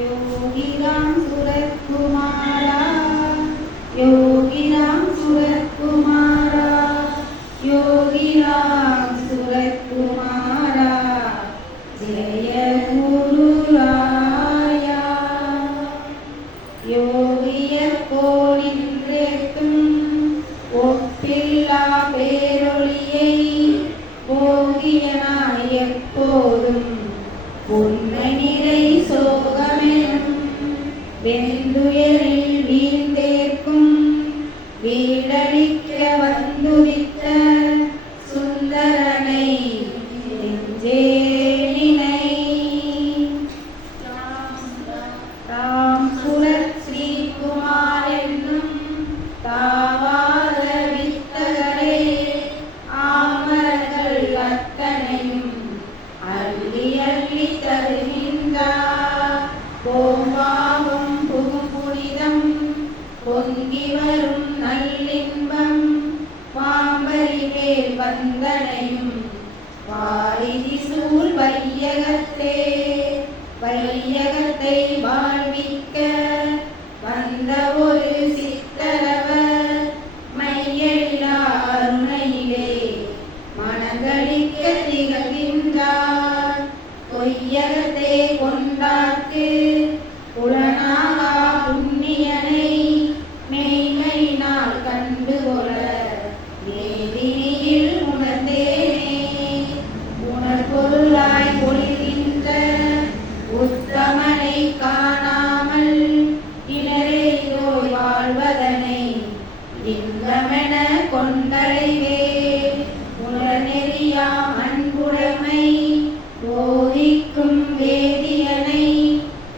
योगी राम सूरत कुमारा, योगी राम सूरत कुमारा, योगी राम सूरत कुमारा, जय गुरु राया. யோகியப்போல் இன்றேத்தும் ஒப்பில்லா பேரொளியை போகியனாய் எப்போதும் உன்னை நிறை சோகமெனும் வெந்துயரில் வீழ்ந்தேற்கும் வீடழிக்க வந்துதித்த சுந்தரனை நெஞ்சே நினை. ராம் சுரத் ஸ்ரீகுமார் என்னும் தாவாத வித்தகரே ஆமர்கள் அத்தனையும் அள்ளி அள்ளி தருகின்றார். கோமாவும் புகும் புனிதம் பொங்கி வரும் நல்லின்பம் பாம்பரிவேல் வந்தனையும் வாரிதி சூழ் வையகத்தே வையகத்தை வாழ்விக்க வந்த ஒரு சித்தரவர் மையழிலா அருணையிலே மனங்களிக்க திகழ்கின்றார். பொய்யகத்தை கொண்டார்க்கு புலனாகா புண்ணியனை மெய்மையினால் கண்டுகொள்ள மேதினியில் உணர்ந்தேனே. உணர்பொருளாய் ஒளிர்கின்ற உத்தமனை காணாமல் இனரேயோய் வாழ்வதனை இன்பமென கொண்டடைவே. உணர்நெறியாம் அன்புடைமை போதிக்கும் வேதியனை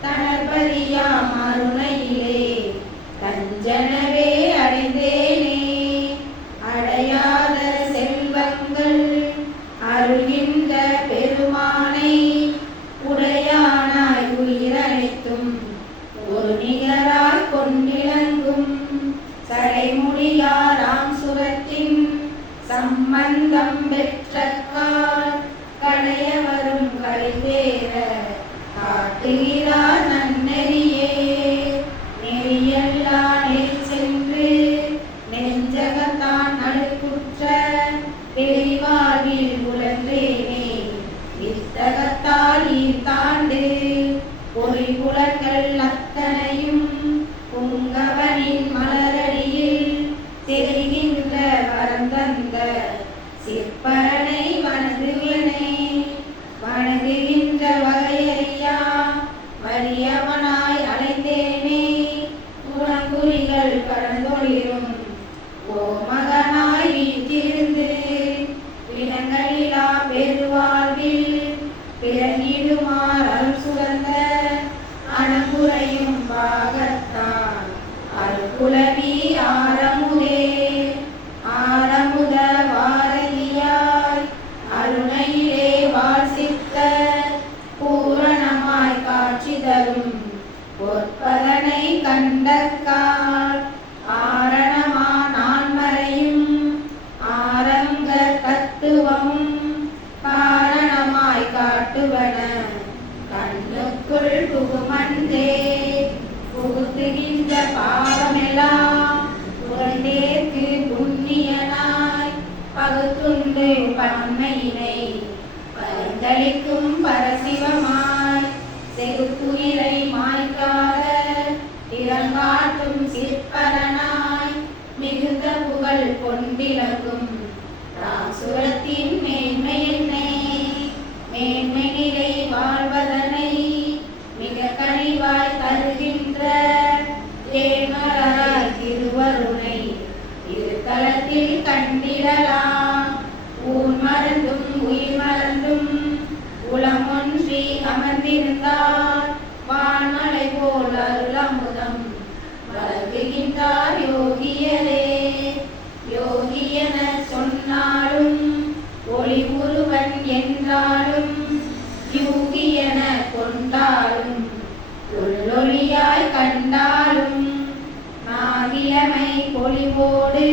தனபதியாம் அருணையிலே தஞ்சனவே அடைந்தேனே. அடையாத செல்வங்கள் அருள்கின்ற பெருமானை உடையானாய் உயிரனைத்தும் ஒரு நிகராய் கொண்டிலங்கும் சடைமுடியார் ராம் சுரத்தின் சம்பந்தம் பெற்றக்கால் கடைய வரும் கழிதேற காட்டுகிறார் நன்னெறியே. நெறியல்லா நெறி சென்று நெஞ்சகத்தான் நடுக்குற்ற எரிவாழ்வில் உழன்றேனே. இத்தகத்தால் ஈர்த்தாண்டு பொறிபுலன்கள் அத்தனையும் புங்கவனின் மலரடியில் தெரிகின்ற வரந்தந்த சிற்பரனை வணங்குவனே. வணங்குகின்ற வகையறியா வலியவனாய் அலைந்தேனே. குணங்குறிகள் கடந்தொழிரும் கோமகனாய் வீட்டிருந்து வினங்களிலா பெருவாழ்வில் பிறங்கிடுமார் அருள் சுரந்த அணங்குறையும் பாகத்தான் அருள்குலவி ஆரமுதே. ஆரமுத வாரதியாய் அருணையிலே வாழ்சித்த பூரணமாய் காட்சி தரும் பொற்பதனை கண்டக்கால் ஆரணமா நான்மறையும் ஆரங்க தத்துவமும் காரணமாய் காட்டுவன கண்ணுக்குள் புகுமன்றே. புகுத்துகின்ற பாவமெல்லாம் புகழ்ந்தேற்கு புண்ணியனாய் பகுத்துண்டு பன்மையினை பரிந்தளிக்கும் பரசிவமாய் செகுத்துயிரை மாய்க்காத இறங்காட்டும் சிற்பரனாய் மிகுந்த புகழ் கொண்டிலங்கும் ராம் சுரத்தின் மேன்மை என்னை. மேன்மை நிலை வாழ்வதனை மிக கனிவாய் தருகின்ற தேமலராய் திருவருணை இருத்தலத்தில் கண்டிடலாம். ஊன் மறந்தும் உயிர் மறந்தும் உளம் ஒன்றி அமர்ந்திருந்தார் வான்மலை போல் அருளமுதம் வழங்குகின்றார் யோகியரே. யோகியென சொன்னாலும் ஒளி ஒருவன் என்றாலும் யோகியென கொண்டாலும் உள்ளொளியாய் கண்டாலும் நாகிலமை பொலிவோடு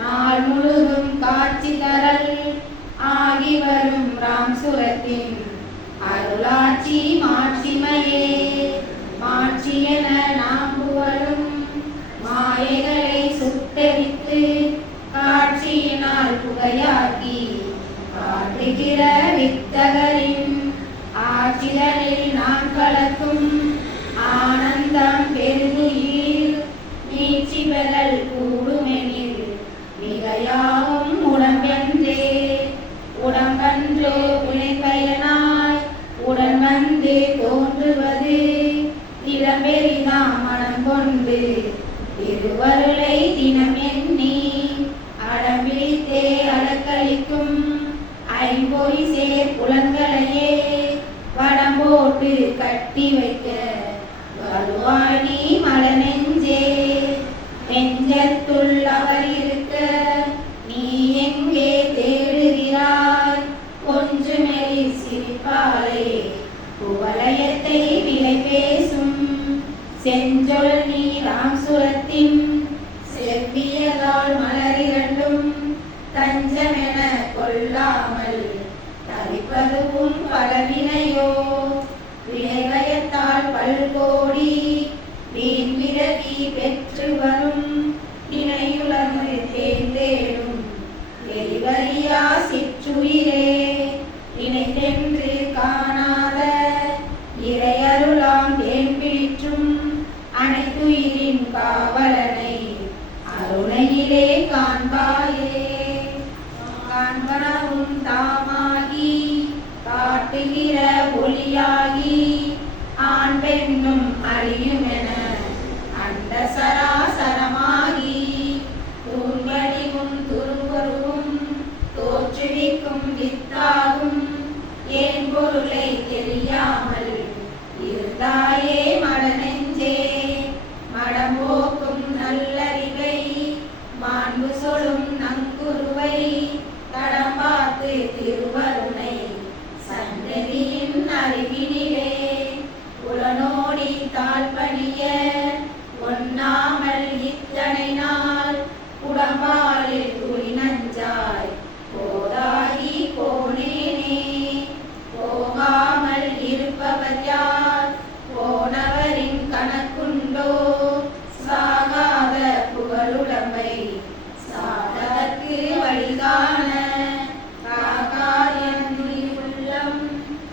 நாள் முழுதும் காட்சி தரல் ஆகி வரும் ராம் சுரத்தின் அருளாட்சி மாட்சிமையே. வந்து தோன்றுவது இளம்பெரிதா மனம் கொண்டு திருவருளை தினம் எண்ணி அடம்பிடித்தே அலக்களிக்கும் ஐம்பொறி சேர் புலன்களையே வடம் போட்டு கட்டி வைக்க வலுவாணி மலநெஞ்சே. நெஞ்சத்துள் அவர் இருக்க நீ எங்கே தேடுகிறாய்? கொஞ்சமெறி சிரிப்பாலே குவலயத்தை விலை பேசும் செஞ்சொல் நீராம் சுரத்தின் செவ்வியதால் மலரிரண்டும் தஞ்சமென கொள்ளாமல் தவிப்பதுவும் பலவினையோ. விளைவயத்தால் பல்கோடி வீண் பிறவி பெற்று வரும் இணையுலகு தேர்ந்தேடும் எரிவரியா சிற்றுயிரே. இணைத்தென்று காணாத இறையருளாம் தேன் பிடிற்றும் அனைத்துயிரின் காவலனை அருணையிலே காண்பாயே. காண்பனவும் தாமாகி காட்டுகிற ஒளியாகி ஆண் பெண்ணும் அறியுமென அண்ட சராசரமாகி தூண்வடிவும் துருவருவும் தோற்றுவிக்கும் வித்தாகும் ஏன் பொருளை தெரியாமல் இருந்தாயே மடநெஞ்சே. மடம்போக்கும் நல்லறிவை மாண்பு சொல்லும் நங்குருவை தடம் பார்த்து திருவருணை சந்ததியின் அறிவினிலே உளனோடி தாழ்பணிய ஒண்ணாமல் இத்தனை நாள் உடம்பாலில் துளி நஞ்சாய் போதாகி போனேனே. போகாமல் இருப்பவர் யார்? போனவரின் கணக்குண்டோ? சாகாத புகழுடம்பை சாதற்கு வழிகாண காகாயன்னுள்ளம்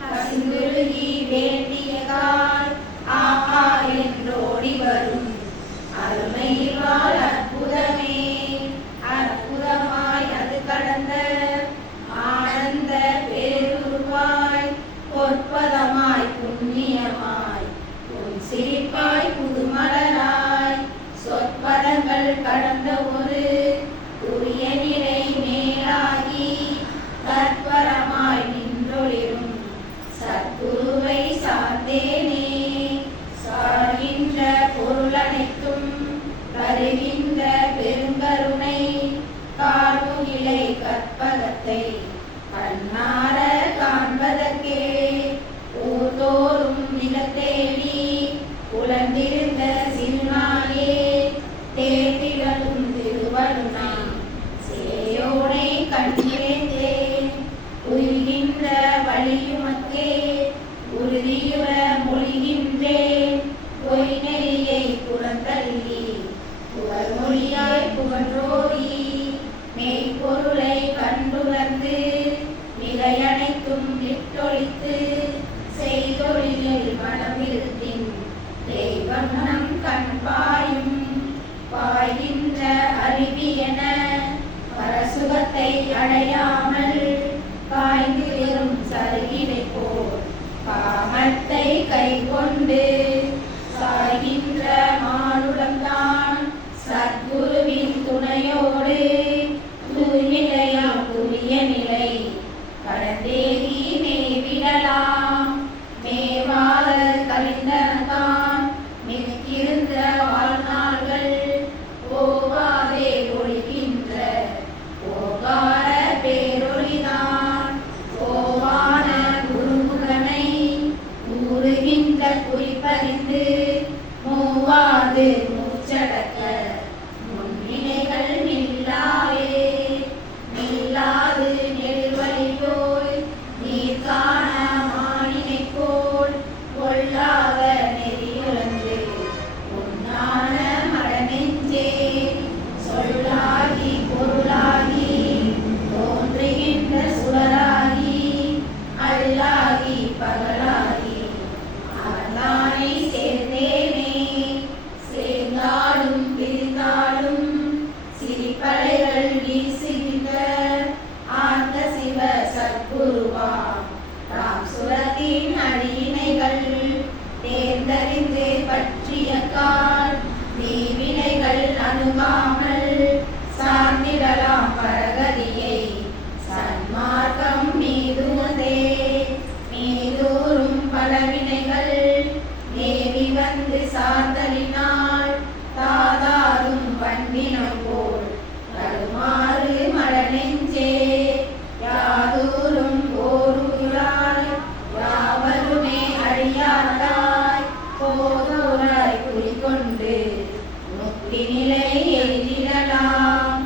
கசிந்துருகி வேண்டியதால் ஆஹா என்றோடி வரும் அருமையில் வாழ் அற்புதமே. அற்புதமாய் அது கடந்த ஆனந்த பேருருவாய் பொற்பதமாய் புண்ணியமாய் உன் சிரிப்பாய் புதுமலராய் சொற்பதங்கள் கடந்த ஒரு உரிய நிலை மேலாகி தற்பரமாய் நின்றொளிரும் சத்குருவை சார்ந்தேனே. சார்கின்ற பொருளனைத்தும் வருகின்ற பெருங்கருணை கார்முகிலை கற்பகத்தை கண்ணார காண்பதற்கே ஊர்தோறும் மிக தேடி உலர்ந்திருந்த சிறுநாயே தேர்திடலும் திருவருணை சேயோனை கண்டிருந்தேன். உயிர்கின்ற வழியுமக்கே உறுதியுற மொழிகின்றேன் பொய் நெறியை புறந்தள்ளி புகழ்மொழியாய் புகன்றோடி மெய்ப்பொருளை கண்டுணர்ந்து நிலையனைத்தும் விட்டொழித்து செய்தொழிலில் மனமிருத்தின் தெய்வமனம் கண்பாயும் பாய்கின்ற அருவியென பரசுகத்தை அடையாமல் காய்ந்து வெறும் சருகினை போல் காமத்தை கை கொண்டு சாய்கின்ற மானுடம்தான் சத்குருவின் துணையோடு தூய்நிலையாம் துரிய நிலை கடந்தேகி மேவிடலாம். மேவாத கலிந்தனதான் மிகிருந்த வாழ்நாள்கள் போவாதே ஒழிகின்ற போகார பேரொழிதான் போவான குருமுகனை ஊறுகின்ற குறிப்பறிந்து மூவாது மூச்சடக்க முன்னிலைகள் நில்லாவே. நில்லாது நெல்வழி போய் நீர் காண மானினை போல் கொள்ளாத நெறியுழந்து உன்னான மடநெஞ்சே. சொல்லாகி பொருளாகி தோன்றுகின்ற சுடராகி அல்லாகி பகலாகி அவனானை சேர்ந்தேனே. சேர்ந்தாடும் பற்றிய கால் தீவினைகள் அணுகாமல் சார்ந்திடலாம் பரகதியை சன்மார்க்கம் மீதுவதே. மீதூரும் பலவினைகள் நேரி வந்து சார்தலினால் தாதாரும் பண்பினம் போல் தருமாறு மடநெஞ்சே. யாதூரும் ஓரூராய் யாவருமே அழியாதாய் போதூராய் குறிக்கொண்டு முக்தி நிலை எய்திடலாம்.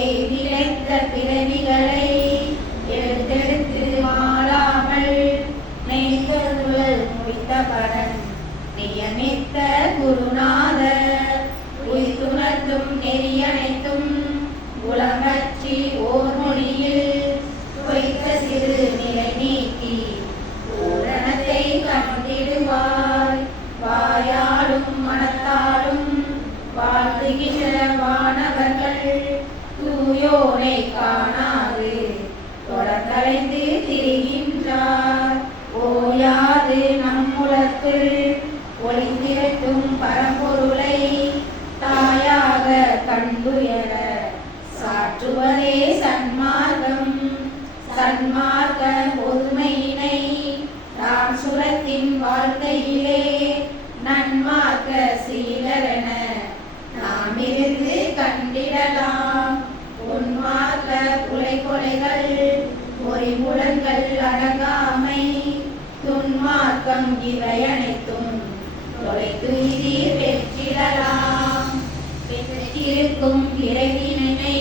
எய்திழைத்த பிறவிகளை எடுத்தெடுத்து மாளாமல் நெய்தொருள் முடித்த பலன் நியமித்த குருநாதர் உய்துணர்த்தும் நெறியனைத்தும் உலகச்சி ஓர் மொழியில் வைத்த சிறு நிலை நீக்கி பூரணத்தை கண்டிடுவாய். வாயாலும் மனத்தாலும் வாழ்த்துகின்ற வானவர்கள் தூயோனை காணாது தொடர்ந்தலைந்து திரிகின்றார். ஓயாது நம்முலத்தில் ஒளிந்திருக்கும் பரம்பொருளை தாயாக கண்டுயர சாற்றுவதே சன்மார்க்கம். சன்மார்க்க பொதுமையினை நாம் சுரத்தின் வாழ்க்கையிலே நன்மார்க்க சீலரென நாம் இருந்து கண்டிடலாம். உன்மார்க்க புலை கொலைகள் பொறிமுடங்கள் அடங்காமை துன்மார்க்கம் இவையனைத்தும் தொலைத்துயிரி பெற்றிடலாம். பெற்றிருக்கும் இறைவினை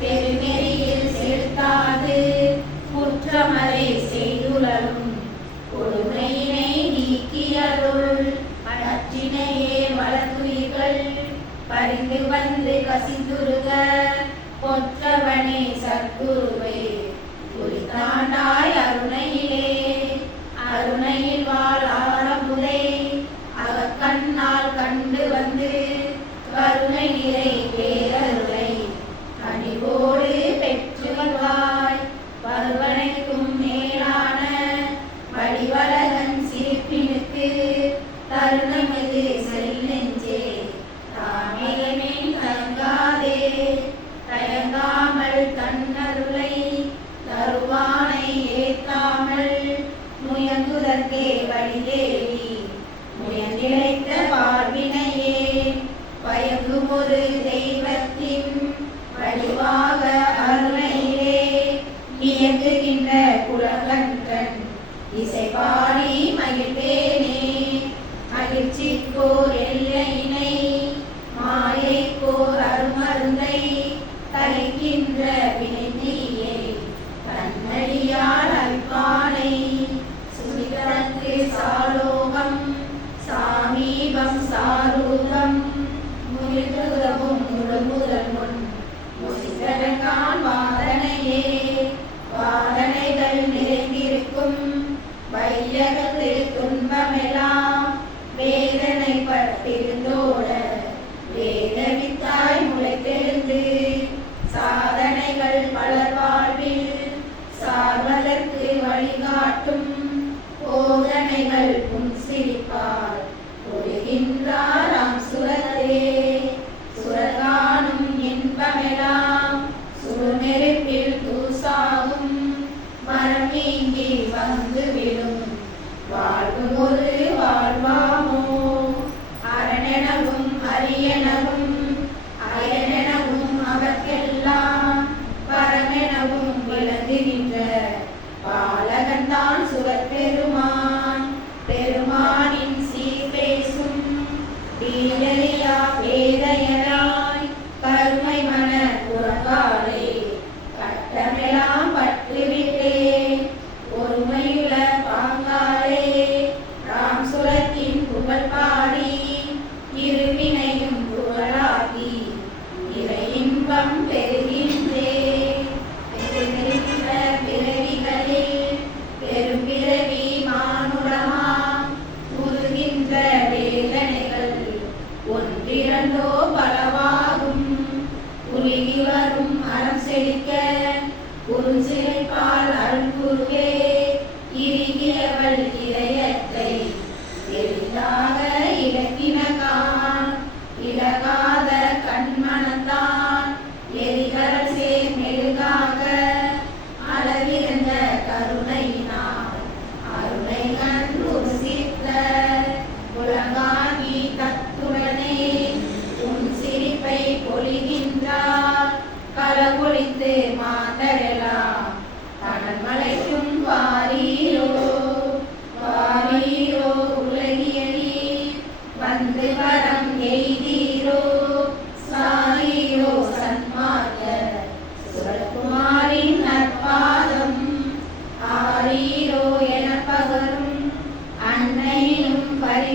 பெருமெறியில் செலுத்தாது குற்றமறை செய்துளரும் கொடுமையினை நீக்கியருள். பற்றினையே வளர்த்துயிர்கள் பறிந்து வந்து கசிந்துருக கொற்றவனே சற்குருவை குறித்தாண்டாய் அருணையிலே. அருணையில் வாழ் ஆரமுதை அகக்கண்ணால் கண்டு வந்து கருணை நிறை பேரருளை கனிவோடு பெற்று வருவாய். பருவனைக்கும் மேலான வடிவழகன் சிரிப்பினுக்கு தருணமிது செல் நெஞ்சே தாமேனின் தயங்காதே. தயங்காமல் தன்னருளை தருவானை ஏற்காமல் முயங்குதற்கே வழிதேடி முயன்றிழைத்த பார்வினையே. பயங்கும் ஒரு தெய்வத்தின் வடிவாக அருணையிலே இயங்குகின்ற குலகன்றன் இசைபாடி மகிழ்ந்தேனே. மகிழ்ச்சிக்கோர் எல்லையினை மாயைக்கோர் அருமருந்தை கலைக்கின்ற வினையை தன்னடியால் அல்பானை சுனிதற்கு சாலோகம் சாமீபம் சாரூகம் முயற்றுதவும் முழுமுதல் முன் முசிதற்கான் வாதனையே. வாதனைகள் நிறைந்திருக்கும் வையகத்து துன்பமெல்லாம் வேதனை பட்டிருந்தோட வேதவித்தாய் முளைத்தெழுந்து சாதனைகள் பலர் வாழ்வில் சார்வதற்கு வழிகாட்டும் போதனைகள் புன்சிரிப்பால் ஒழுகின்றாராம் சுரத்தே. சுரகானும் இன்பமெல்லாம் சுடுநெருப்பில் தூசாகும் மரம் நீங்கி வந்துவிடும் வாழ்வு ஒரு வாழ்வாமோ. அரணெனவும் அரியனவும் அயனெனவும் அவர்க்கெல்லாம் பரமெனவும் விளங்குகின்ற பாலகன்தான் சுரப்பெருமான். பெருமானின் சீர்பேசும் பீடலியா பேதையராய் கருமை மன உறங்காலே கட்டமெல்லாம் பட்டுவிட்டேன். ஒருமையுள்ள பாங்காலே ராம் சுரத்தின் புகழ் பாடி இருவினையும் புகழாகி இறை இன்பம் பெறுகின்றேன். பெறுகின்ற பிறவிகளில் பெரும்பிறவி மானுடமாம் உருகின்ற வேதனைகள் ஒன்றிரண்டோ பலவாகும். உருகி வரும் அறம் செழிக்க குறுஞ்சிறைப்பால் அருள்குருவே இறுகியவள் இதயத்தை எளிதாக இலக்கின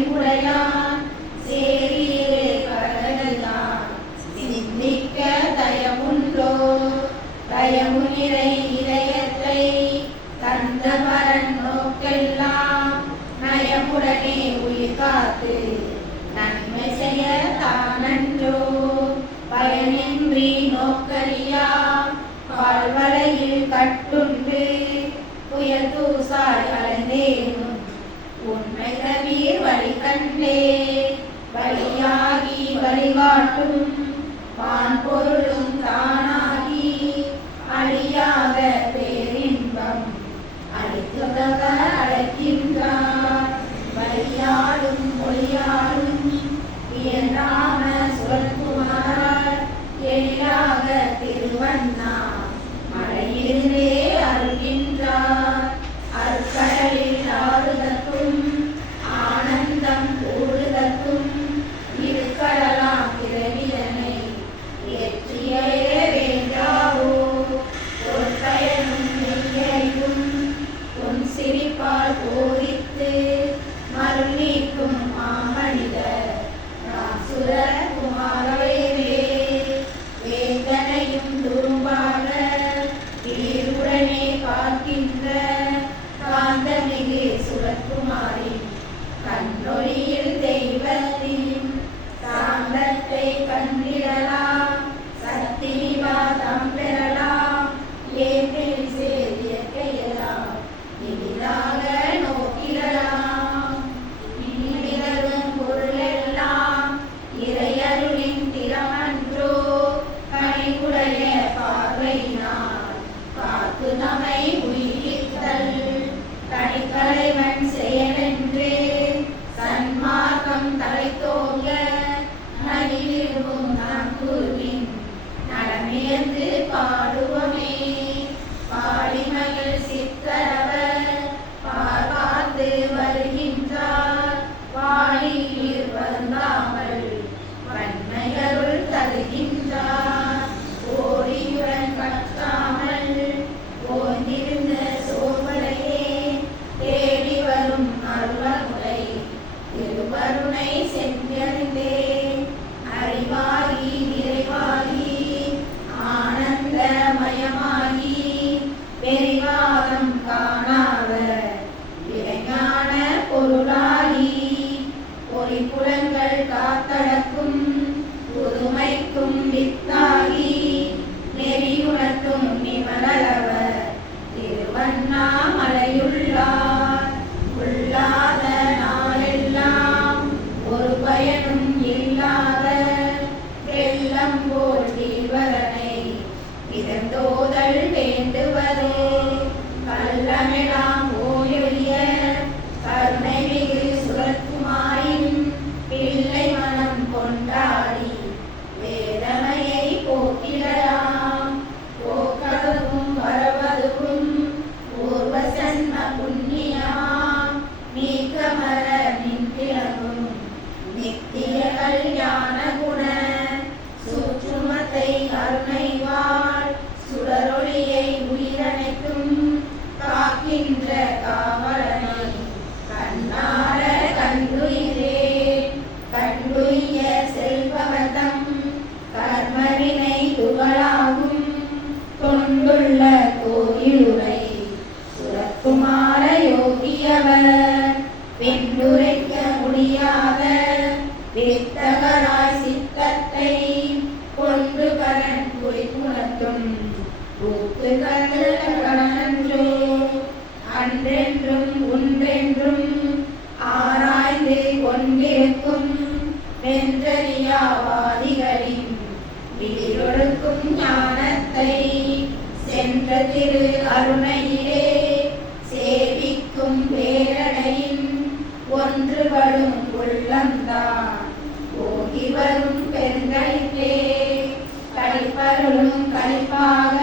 செங்குடையான் சேரியிலே கடலையான் சிந்திக்க தயமுண்டோ தயமு நிறை இதயத்தை தந்த பரன் நோக்கெல்லாம் நயமுடனே உயிர் காத்து நன்மை செய்ய தானன்றோ பயனின்றி நோக்கரியா பால்வளையில் கட்டுண்டு புயல் தூசாய் அலைந்தேனும் உண்மை தவிர் வழி கண்டே வழியாகி வழிகாட்டும் வான் பொருளும் தானாகி அழியாத பேரின்பம் அழித்துதவ அழைக்கின்றார் வழியாடும் மொழியாடும் இயன்றாம சுரக்குமார் எழிலாக திருவண்ணா மழையிலே அருகின்றார் அற்கடலில் ஆடுதற்கும் ஆனந்தம் கூடுதற்கும் இருக்கடலாம் பிறவிதனை ஏற்றியே வேண்டாவோ ஒரு பயனும் நெய்யையும் உன் சிரிப்பால் போதித்து மருள் நீக்கும் மாமனிதர் ராசுர குமாரவேவே வேதனையும் துரும்பாக வீருடனே பார்க்கின்ற காந்தமிகு சுரக்குமாரின் கண்ணொழியில் தெய்வத்தின் சாந்தத்தை கண்டிடலாம் சக்தி வாதம் பெறலாம் ஏற்றில் சேரியற்கையெல்லாம் எளிதாக நோக்கிடலாம் இனிதரும் பொருளெல்லாம் இறையருளின் திறமன்றோ கனிவுடைய பார்வையினால் காத்து நம்மை உயிர்த்தல் தனிக்கலைவன் செயலென்று சன்மார்க்கம் தலைத்தோங்க நலிவிரும்பும் நாம் குருவின் நலமியந்து பாடுவமே பாடிமயில் சித்தரவர் பார்த்து வருகின்றார் வாழியில் வருந்தாமல் வன்மையருள் தருகின்றார் ஓடியுடன் கற்றாமல் ஓய்ந்திருந்த சோர்வலையே தேடி வரும் அருளமுறை திருவருணை சென்றறிந்தே அறிவாகி நிறைவாகி ஆனந்தமயமாகி பெரிவாதம் காணாத இறைஞான பொருளாகி பொறிப்புலன்கள் காத்தடக்கும் புதுமைக்கும் வித்தாகி நெறியுணர்த்தும் நிமலவர் திருவண்ணாமலையுள்ளார் உள்ளாத நாளெல்லாம் ஒரு பயனும் இல்லாத வெள்ளம் போல் தீவரனை இறந்தோதல் வேண்டுவதே கள்ளமெல்லாம் ஓயொழிய கருணை மிகு சுரக்குமாரின் பிள்ளை மனம் கொண்டாடி வேதனையை போக்கிடலாம் போக்கதுவும் வரவதுவும் பூர்வ சன்ம புண்ணியமாம் நீக்கமர நின்றிலகும் நித்திய கல்யாண குண சூற்றுமத்தை கருணைவாள் சுடரொளியை உயிரனைத்தும் காக்கின்ற காவலனை கண்ணார கண்டுயிரே கண்டுய செல்பவதம் கர்மவினை துகளாகும் கொண்டுள்ள கோயிலுரை சுரக்குமார யோகியவர் வென்றுரைக்க முடியாத வித்தகராய் சித்தத்தை கொண்டு பரன் குறிப்புணர்த்தும் கூத்துகளன்றோ அன்றென்றும் ஒன்றென்றும் ஆராய்ந்து கொண்டிருக்கும் வென்றறியாவாதிகளின் வீரொழுக்கும் ஞானத்தை சென்ற திரு அருணையிலே சேவிக்கும் பேரடையின் ஒன்றுபடும் உள்ளந்தான் ஓகி வரும் பெருங்கழிப்பே கழிப்பருளும் கழிப்பாக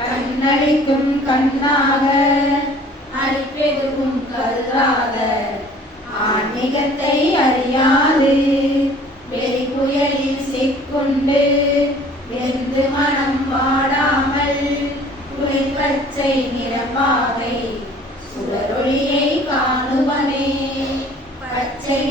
கண்ணளிக்கும் கண்ணாக அழிப்பெதுவும் கருதாத ஆன்மீகத்தை அறியாது வெறி புயலில் சிக்குண்டு வெந்து மனம் வாடாமல் குளிர் பச்சை நிறப்பாகை சுடரொளியை காணுவனே பச்சை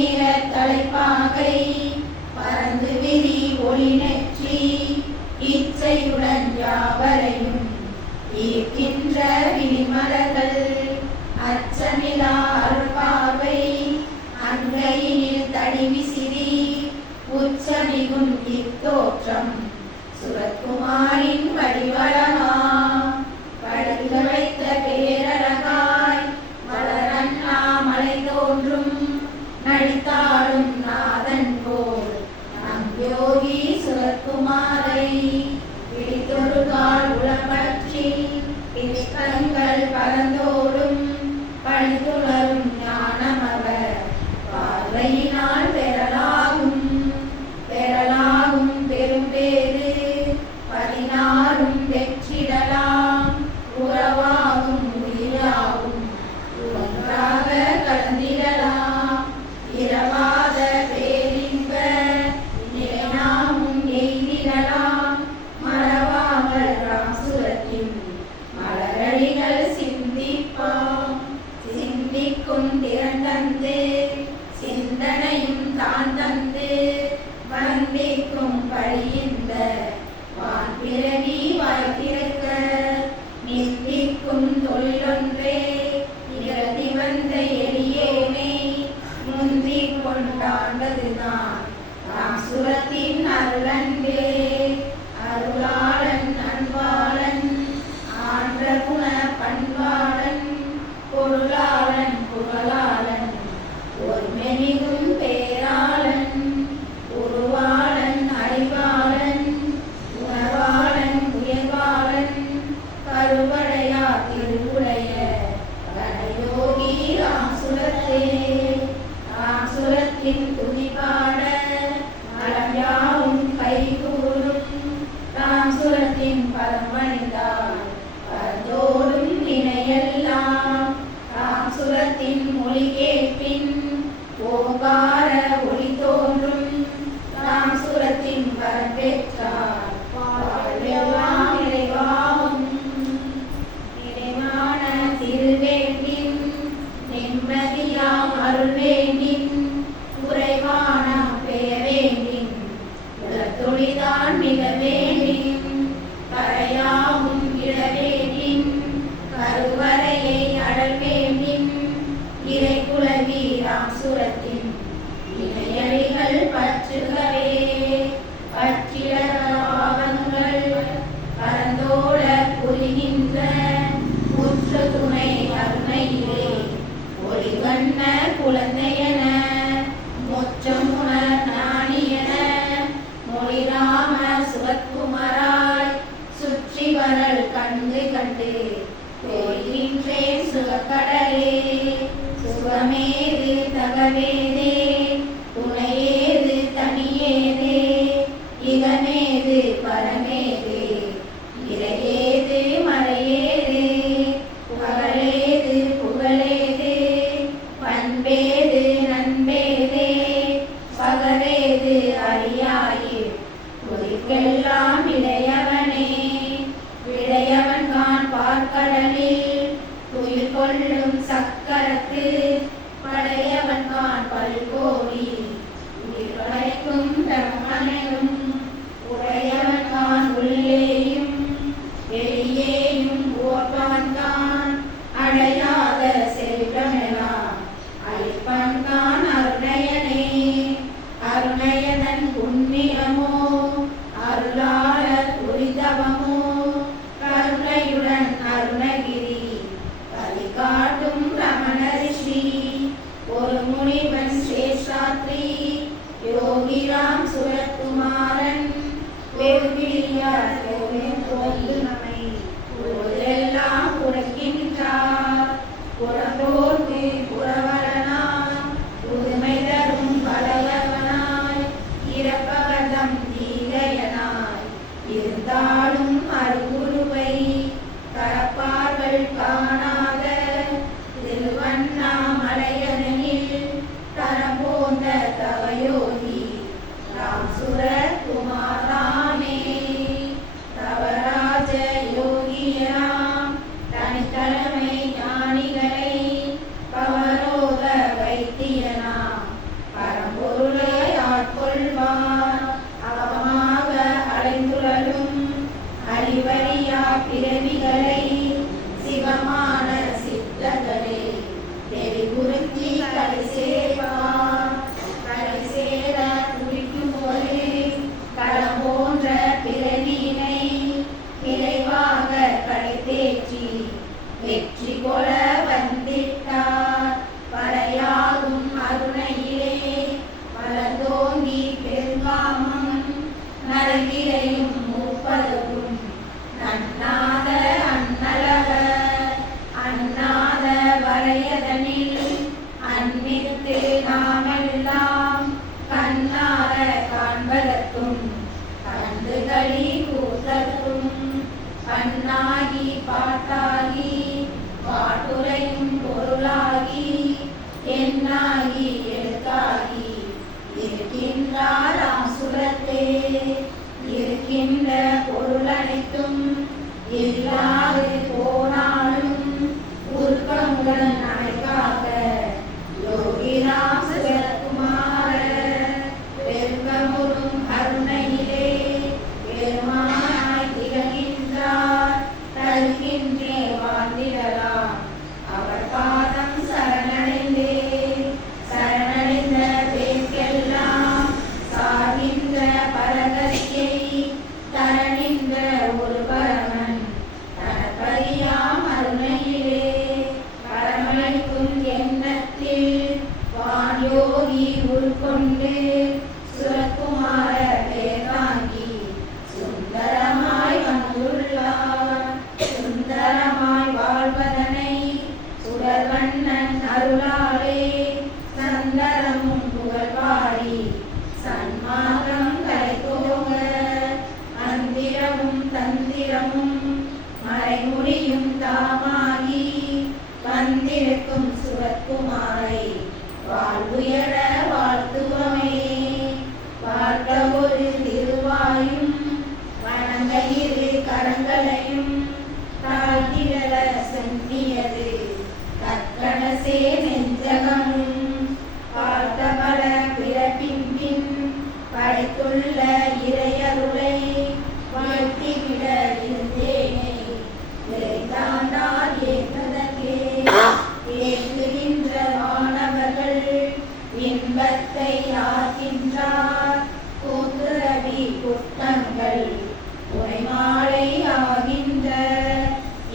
திறந்தந்து சிந்தனையும் தான் தந்து வந்திக்கும் பழிந்த வான்பிறவி வாய்த்திருக்க நிந்திக்கும் தொழிலொன்றே இறதி வந்த எளியேனை முந்திக் கொண்டாண்டதுதான் தாம் சுரத்தின் அருளன்றே. அருளாளன் அன்பாளன் ஆன்ற குண பண்பாளன் பொருளாளன் புகழாளன் ஒருமெனிகும் பேராளன் உருவாளன் அறிவாளன் உணர்வாளன் உயர்வாளன் கருவடையா திருவுடைய கனயோகி ராம்சுரத்தே. ராம்சுரத்தின் துதிபாட மலம் யாவும் கைகூடும் ராம்சுரத்தின் பதம் அணிந்தால் பரந்தோடும் வினையெல்லாம் ராம்சுரத்தின் மொழி கேட்பின் ஓங்கார ஒளி தோன்றும் ராம்சுரத்தின் வரம் பெற்றார் வாழ்வெல்லாம் நிறைவாகும். நிறைவான திருவேண்டின் நிம்மதியாம் அருள் வேண்டின் குறைவானாம் பெயர் வேண்டின் உலத்தொழிதான் மிக வேண்டின் கரையாவும் இட வேண்டின் கருவறையை அடல் வேண்டின் இறை குலவி ராம்சுரத்தின் இணையடிகள் பற்றுகவே. பற்றிட பாவங்கள் பரந்தோட புரிகின்ற உற்ற துணை அருணையிலே ஒளிவண்ண குழந்தையன மொச்சமுணர் ஞானியன மொழிராம சுகத்குமராய் சுற்றி வரல் கண்டு கண்டு போகின்றேன் சுகக்கடலே. சுகமேது தகவேதே துணையேது தனியேதே இகமேது பரமேது இறையேது மறையேது பகலேது புகழேது பண்பேது நண்பேதே பகரேது அறியாயே உயிர்க்கெல்லாம் இளையவனே. விளையவன் கான் பார்க்கடலில் உயிர் கொள்ளும் சக்கரத்து படையவன் கான் பல்கோடி உயிர் படைக்கும் பிரமனையும் உடையவன் கான் உள்ளேயும் வெளியேயும் ஓர்பவன் கான் அடையாத செல்வமெல்லாம் அழிப்பன் கான் அருணயனே. அருணயனன் புண்ணியமோ அருளாளர் புரிதவமோ கருணையுடன் அருணகிரி காட்டும் ரமண ரிஷி ஒரு முனிவன் சேஷாத்ரி யோகிராம் சுரத்குமாரன் வெவ்விழியார் தோன்று நம்மை பொருளெல்லாம் உரைக்கின்றார். புறம்போர்க்கு புறவரனாய் புதுமை தரும் பலவனாய் இறப்பவர்தம் தீகையனாய் இருந்தாலும் அருகுருவை தரப்பார்கள் காணாத திருவண்ணாமலையனில் தரம்போந்த தவயோகி ராம்சுரத் குமாராமே. தவராஜ யோகியராம் தனித்தலைமை ஞானிகளை பவரோக வைத்தியனாம் பரம்பொருளை ஆட்கொள்வார். அவமாக அலைந்துழலும் அறிவறியா பிறவிகளை சிவமான சித்தர்களே தெரிகுறுத்தி கரை சேர்வார். கரை சேர துடிக்கும் போது களம் போன்ற பிறவியினை விரைவாக கடை தேற்றி வெற்றி கொள வந்திட்டார். வரையாகும் அருணையிலே வளர்ந்தோங்கி பெருங்காமம் நரகிரையும் மூப்பதற்கும் நன்னாத அன்னலக அன்னாத வரையதனில் அன்பித்து நாமெல்லாம் கண்ணார காண்பதற்கும் கண்டுகளி கூத்தற்கும் கண்ணாகி பாட்டாகி பாட்டுரையும் பொருளாகி எண்ணாகி எழுத்தாகி இருக்கின்றார் ராம்சுரத்தே. இருக்கின்ற பொருள் அனைத்தும் இல்லாது போனாலும் உருக்கமுடன் அணைக்காக யோகி உள்கொண்டு சுரக்குமார வேதாங்கி சுந்தரமாய் வந்துள்ளார். சுந்தரமாய் வாழ்வதனை சுடர்வண்ணன் அருளாலே சந்தரமும் புகழ்பாடி சன்மார்க்கம் கரைத்தோங்க மந்திரமும் தந்திரமும் மறைமுடியும் தாமாகி வந்திருக்கும் சுரக்குமாரை வாழ்வுயர வாழ்த்துவமே. வாழ்த்த ஒரு திருவாயும் வணங்க இரு கரங்களையும் தாழ்த்திடல சென்றியது கற்கணசே நெஞ்சகமும் பார்த்த பல பிறப்பின் பின் படைத்துள்ள இறையருளை வாழ்த்திவிட இருந்தேனே. இறைத்தாண்டால் ஏற்றதற்கே ஏற்றுகின்ற மாணவர்கள் இன்பத்தை ஆகின்றார். கூத்துரவி குற்றங்கள் உரைமாலை ஆகின்ற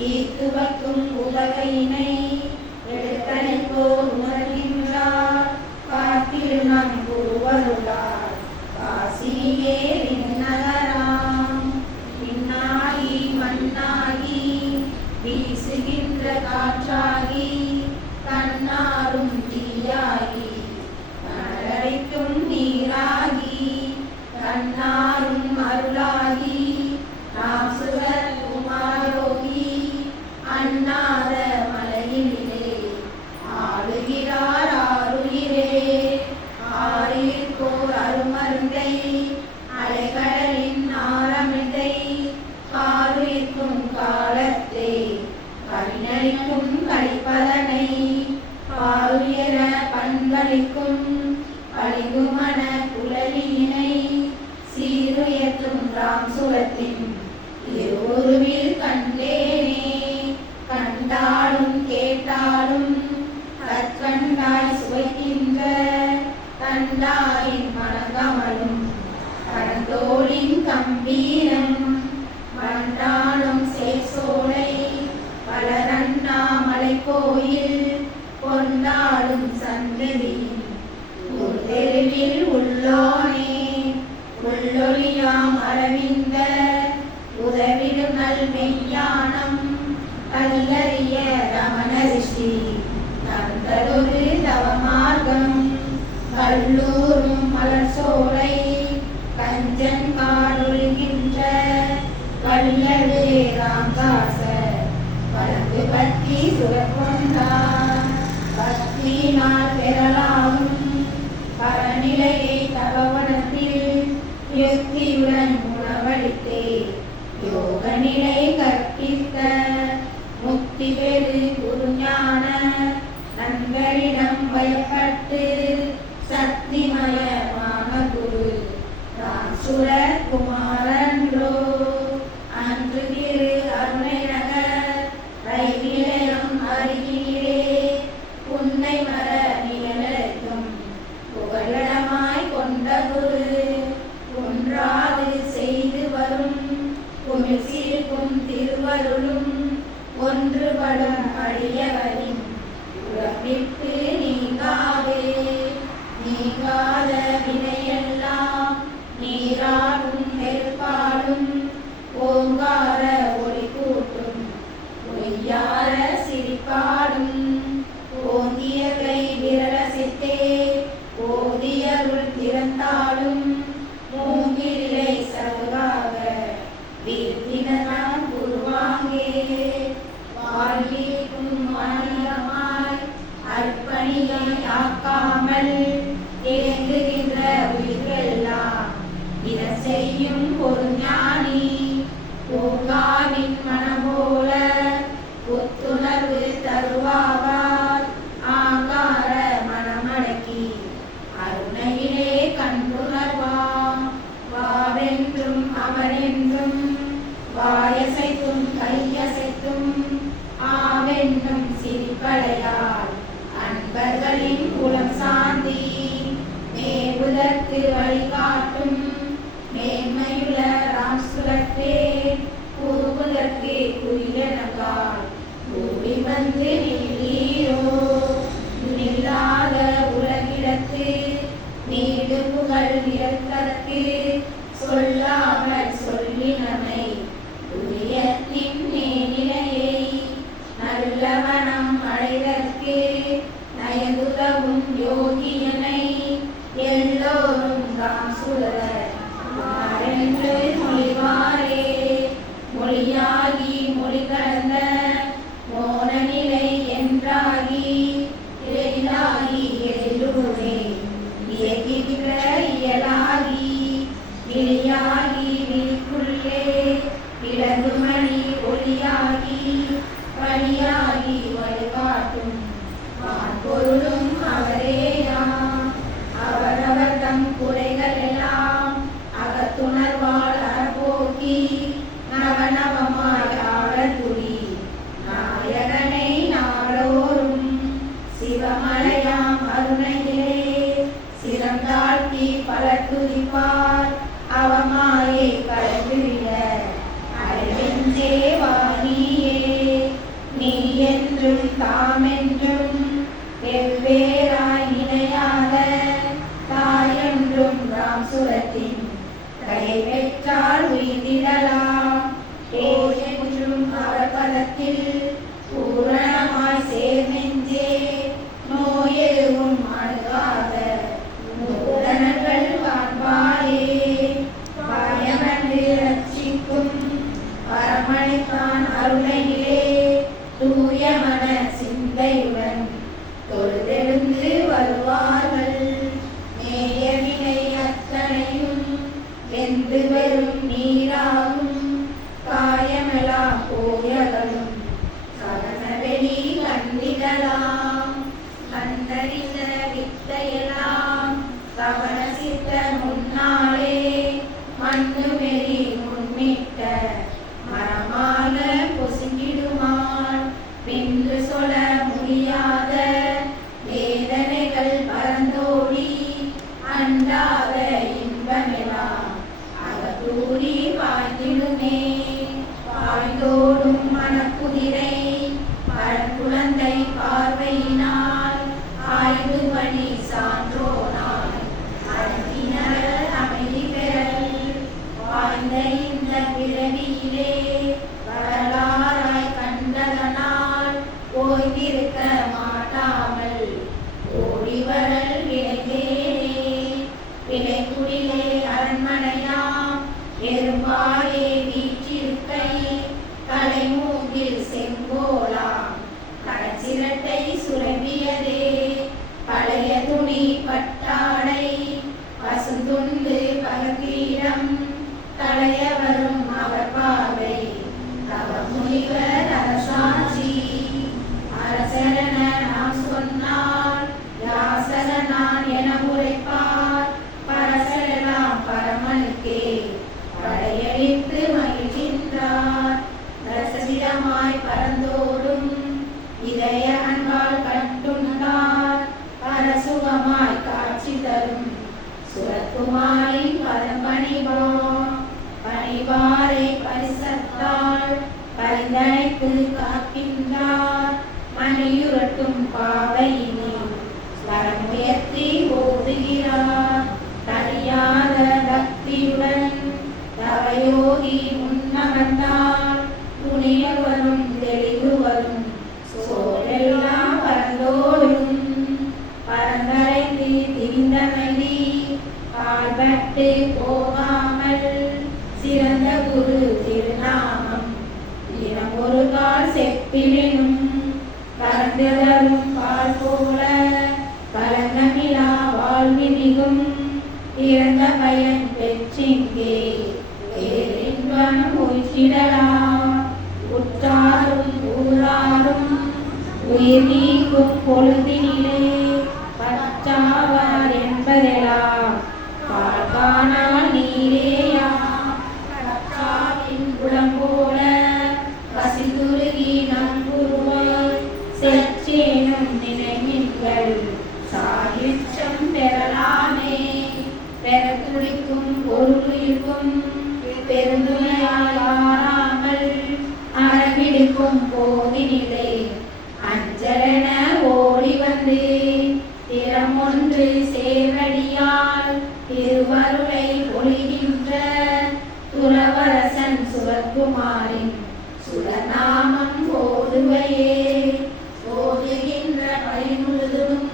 ஈத்துவக்கும் உலகையினை எடுத்தனைப்போர் உணர்கின்றார். காத்திரு நம் குருவருளார் காசியே விண்ணகராம். விண்ணாகி மண்ணாகி வீசுகின்ற காற்றாகி தன்னாரும் தீயாகி கடலடைக்கும் நீராகி தன்னாரும் அருளாகி நாம் சுகர் குமாரோகி அண்ணாத மலையிலே ஆளுகிறார் ஆறுயிரே. ஆறிற்கோர் அருமருந்தை அலைகடலின் ஆரமிதை காருயிர்க்கும் காலத்தை கவினளிக்கும் கழிப்பதனை பாருயர பண்பளிக்கும் பளிங்குமண குழலினை சீருயர்த்தும் ராம் சுரத்தின் இருவுருவில் கண்டேனே. கண்டாலும் கேட்டாலும் கற்கண்டாய் சுவைக்கின்ற கண்டாயின் மனங்கமலும் கடந்தோளின் கம்பீரம் வண்டாலும் சேசோலை வளரண்ணாமலை கோயில் கொண்டாடும் சந்ததியின் ஒரு தெருவில் உள்ளோனே. உள்ளொளியாம் அரவிந்த உதவிடும் நல் மெய்ஞானம் கல்லறிய ரமண ரிஷி தந்ததொரு தவமார்க்கம். கல்லூரும் மலர் சோலை கஞ்சன் காடொழுகின்ற வல்லடு ராம்தாச வழக்கு பக்தி சுரக்கொண்டார். பக்தியினால் பெறலாகும் பரநிலையை தவவனத்தில் யுக்தியுடன் உணவளித்தே யோக நிலை கற்பித்த முக்தி பெரு குருஞான நண்பரிடம் பயப்பட்டு சக்திமயமான குரு தான் சுரகுமாரன்றோ. அன்று திரு அருணை நகர் ரயில் நிலையம் அருகிலே உன்னை மர நிகழ்த்தும் புகழிடமாய் கொண்ட குரு ஒன்றாது செய்து வரும் உமிழ் சீர்க்கும் திருவருளும் ஒன்றுபடும் அடியவரின் உறப்பிற்கு நீங்காவே. உலவும் யோகியனை எல்லோரும் தாம் சுடர் என்று மொழிவாரே. மொழியாகி மொழி கடந்த மோன நிலை என்றாகி இறையிலாகி எல்லோரே இயக்குகின்ற இயலாகி விழியாகி விழிக்குள்ளே இளங்குமணி ஒளியாகி வழியாகி வழிகாட்டும் பொருளும் அவரேயாம். அவரவர் தம் குறைகள் எல்லாம் அகத்துணர்வால் அறப்போக்கி நவநவமாய் ஆடத்துடி நாயகனை நாடோறும் சிவமலையாம் அருணையிலே சிறந்தாழ்த்தி பல துதிப்பார் அவமாயே கலந்துவிட அருளென்றே வாணியே. நீ என்றும் தாமென்றும் வெவ்வேறாய் இணையாத தாயென்றும் ராம் சுரத்தின் தயை பெற்றால் உய்திடலாம். என்றும் அவர் பதத்தில் பூரணமாய் சேர்நெஞ்சே நோயெதுவும் அணுகாத நூதனங்கள் காண்பாயே. பயமன்று ரட்சிக்கும் பரமணிக்கான் அருளையிலே தூயமன சிந்தையுடன் தொழுதெழுந்து வருவார்கள். நேயவினை அத்தனையும் வெந்து வெறும் நீராகும் காயமெல்லாம் போயகளும் சகனவெளி கண்டிடலாம். கண்டறிந்த வித்தையெல்லாம் சவண சித்த முன்னாலே மண்ணுமெறி முன்னிட்ட மரமாக பொசுங்கிடுமான். பின்று சொல்ல முடியாத வேதனைகள் பரந்தோடி அண்டாத இன்பமெல்லாம் அகத்தூரி பாய்ந்திடுமே. பாய்ந்தோடும் மனக்குதிரை பழங்குழந்தை பார்வையினால் ஆய்வு பணி சான்றோனாய் அடங்கினர் அமைதி பெறல். வாழ்ந்த இந்த பிறவியிலே வரலாறாய் கண்டதனால் ஓய்ந்திருக்க மாட்டாமல் ஓடிவரல் விளைந்தேனே. விளைகுடிலே அரண்மனையாம் எறும்பாயே வீற்றிருக்கை தலைமூங்கில் செங்கோலாம் கடற்சிரட்டை சுரம்பியதே. பழைய துணி பட்டாடை பசுந்துண்டு பகத்தீரம் தளைய வரும் அவர் பார்வை தவ முனிவர் அரசாட்சி. அரசரென நாம் சொன்னால் யாசரனான் என உரைப்பார். பரசரெல்லாம் பரமனுக்கே படையளித்து மகிழ்கின்றார். ரசவிதமாய் பரந்தோடும் இதய அன்பால் கட்டுண்டார். பரசுகமாய் காட்சி தரும் சுரக்குமாரின் பணிவாரை பரிசத்தால் பரிந்தனைத்து காக்கின்றார். மணியுரட்டும் பாவையினை வரமுயர்த்தி ஓதுகிறார். தனியாத பக்தியுடன் தவயோகி முன்னமர்ந்தால் துணிய வரும் தெளிவு வரும் சோழெல்லாம் பரந்தோடும். பரந்தரைந்து திரிந்தமைதி பாழ்பட்டு போகாமல் சிறந்த குரு திருநாமம் தினம் ஒரு கால் செப்பினும் பரந்ததரும் பால் போல கலங்கமிலா வாழ்வினிகும் இறந்த பயன் பெற்றிங்கே பேரின்பம் உய்த்திடலாம். உற்றாரும் ஊராரும் உயிர் நீக்கும் பொழுதினிலே பற்றாவார் என்பதெல்லாம் காணால் நீரேயாம். கற்றாவின் குளம்போல பசிதுருகி நம்புருவாய் செற்றேனும் நினைமின்கள் சாகிச்சம் பெறலாமே. பெற துடிக்கும் பொருளுக்கும் பெருந்துணையால் ஆறாமல் அறவிடுக்கும் போதினிலே அஞ்சலென ஓடி வந்து திறமொன்று சேர்வடியால் திருவருளை ஒளிகின்ற துறவரசன் சுரக்குமாரின் சுடநாமம் ஓதுவையே. ஓதுகின்ற பயனுழுதும்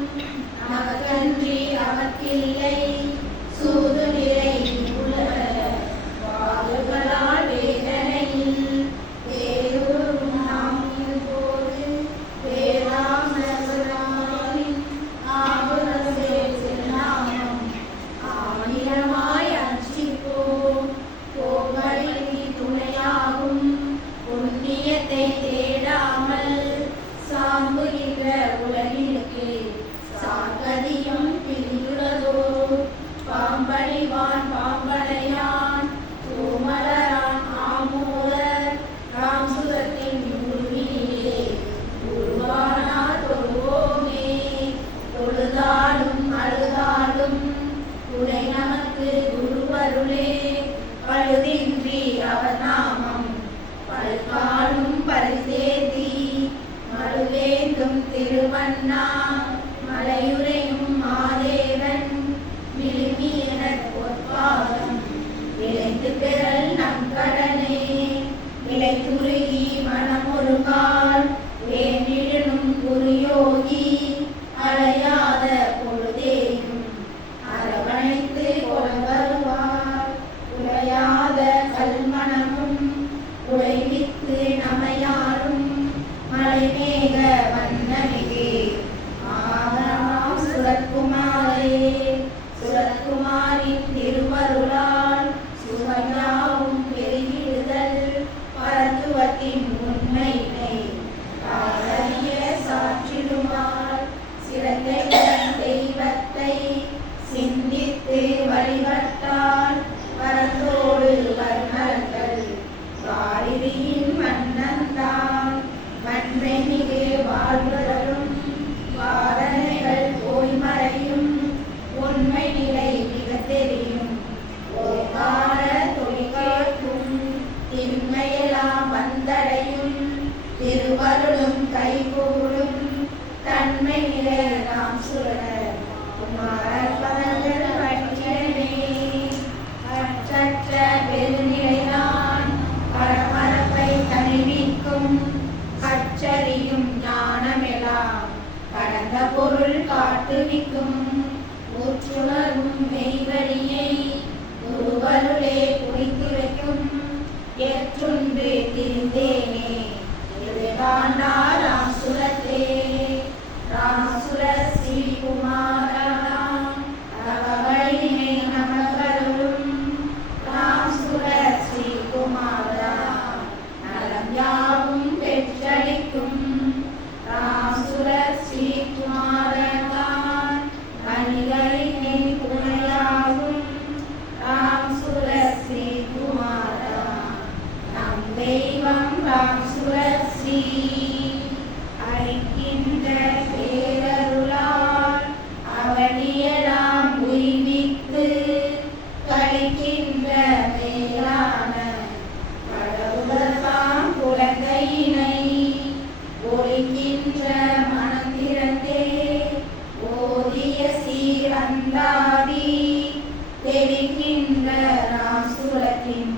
திருவருளே பழுதின்றி அவர் நாமம் பல்காலும் பரிசேதி மழுவேந்தும் திருவண்ணா மலையுரையும் மாதேவன் விழுமியனர் பொற்பாதம் விளைந்து பெறல் நம் கடனே விளைத்துருகி மனமொருகால் வேண்டிடனும் குருயோகி அலையாத பொழுதேயும் அரவணைத்து கொல வருவார் உலையாத கல்மணமும் உழைவித்து நமையாரும் மலைமேக வண்ணமிகே ஆகராம் சுரத்குமாரே சுரத்குமாரின் திருவருளால் சுகஞாவும் பெருகிடுதல் பரத்துவத்தின் உண்மையினை தாரறிய சாற்றிடுமால் சிறந்த தெய்வத்தை சிந்தித்து வழிபட்டால் வரத்தோடு வர்ணர்கள் வாரிதியின் மன்னன்தான் மன்மை மிகு வாழ்வரும் வாதனைகள் போய் மறையும் உண்மை நிலை மிக தெரியும் ஓகார தொழிற்கும் திண்மையெல்லாம் வந்தடையும் திருவருளும் கைகூடும் தன்மை நிலை நாம் சுரர் குமாரர் பதங்கள் பற்றியனே அற்றற்ற பெருநிலைதான் பரமரப்பை தணிவிக்கும் கற்றறியும் ஞானமெல்லாம் கடந்த பொருள் காட்டுவிக்கும் ஊற்றுணரும் மெய்வழியை குருவருளே குறித்து வைக்கும் ஏற்றுண்டு திரிந்தேனே இதுதாண்டா ராசுரத்தே ராசுர ஸ்ரீகுமாரனாம் தகவலினை நமக்கருளும் ராசுர ஸ்ரீகுமாரா நலம் யாவும் பெற்றளிக்கும் ராசுர ஸ்ரீகுமாரனான் கனிகளினை துணையாகும் ராசுர ஸ்ரீகுமாரா நம் தெய்வம் ராசுர ஸ்ரீ அழிக்கின்ற பேரருளால் அவனியலாம் உய்வித்து கழிக்கின்ற மேலான கடவுளர்தாம் குழந்தையினை ஒழிக்கின்ற மனந்திரந்தே ஓதிய சீரந்தாதி தெரிக்கின்ற ராசுரத்தின்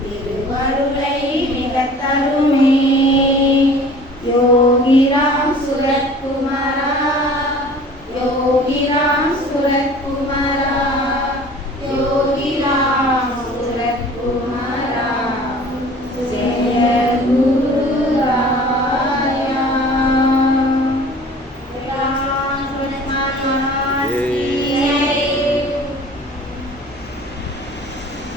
திருவருளை மிகத் தருமே யோகிராம் சுரத்குமாரா யோகிராம் சுரத்குமாரா